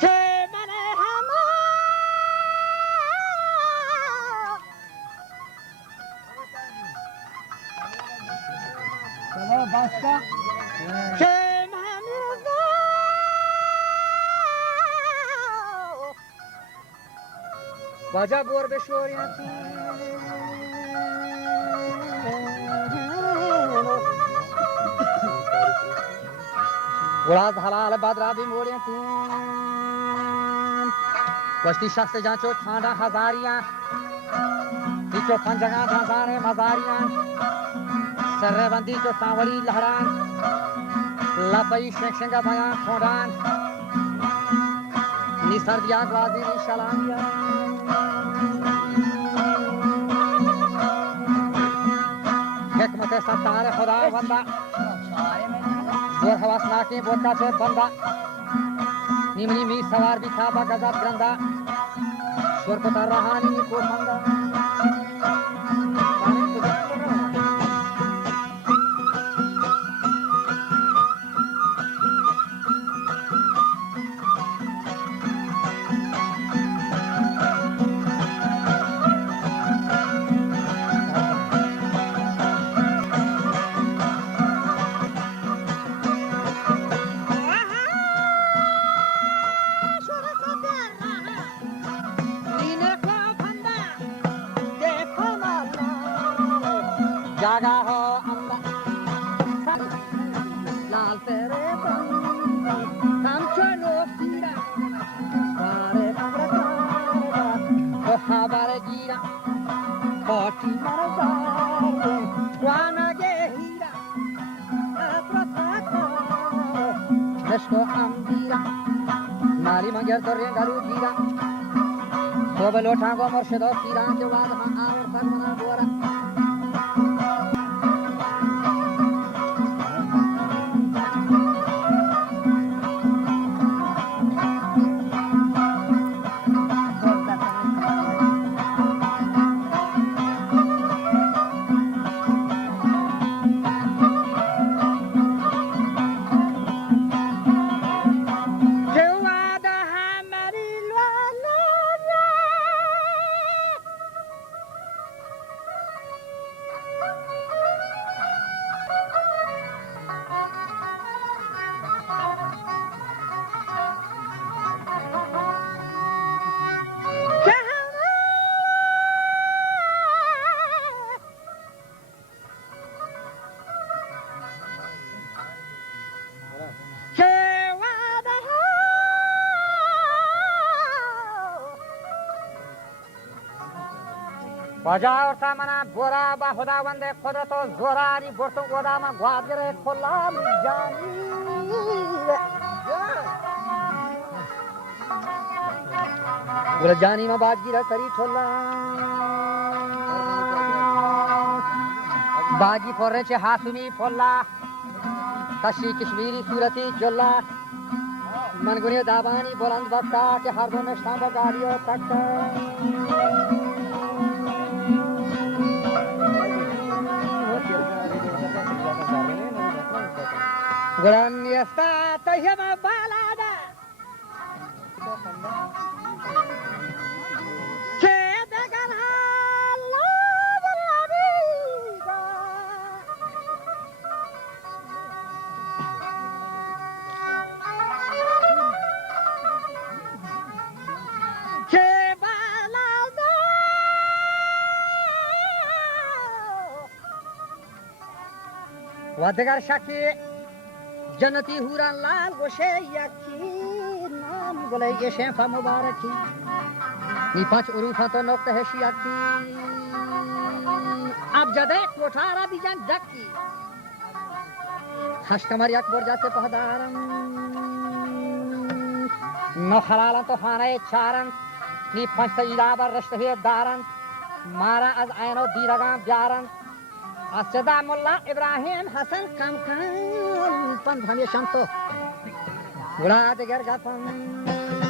که من همه بسته که من باجا بور بشوریتی ولاد حلال بدرا بیموریتی وشتی شخص جان چو ٹھانڈا ہزاریاں چو پنجگاں ہزارے مزاریاں سر بندی چو سانوری لہران لپئی شنگ شنگا بیاں کھوڑان نی سردیا گوازی نی شلانیا حکمت ستار خدا بندہ بور حواس ناکی بودکا سے بندہ نیمنی می سوار بھی تھا با گزاد گرندہ شرکتا رہانی کو پندہ जागा हो अम्बा लाल तेरे बंद हम चलो पीरा बारे कमरा ओ हमारे गिरा कोटी मरदा वाना के हीरा अप्रता नशो अम्बीरा नाली मंगर दर्रे गालू जीरा सोब लोटा गो मुर्शिदो पीरा के बाद हम आवर तक मना बोरा बाजा और सामना बोरा बा खुदा वंदे खुदा तो जोरारी बोर्तो गोदा मा ग्वादरे खोला जानी बोला जानी मा बाजीरा करी ठोला बाजी फोरे चे हासुमी फोला कशी कश्मीरी सूरती जोला मनगुनी दाबानी बुलंद बक्का के हर दो में शाम गाड़ियों तक Gran está llama balada que de ganar la vida que balada Wadagar Shaki जन्नती हुरा लाल गोशे यकी नाम बोले ये शेफा मुबारकी नी पांच उरूफा तो नौकते है शियाकी अब जदे कोठारा भी जान जक्की खशकमर यक बोर जाते पहदारन नो खलाला तो खाना चारन नी पांच तजीदाबर रश्ते है दारन मारा अज आयनो दीरगाम ब्यारन असदा मुल्ला इब्राहिम हसन कमकन पंध हमेशा तो बुढ़ा दे घर का पंध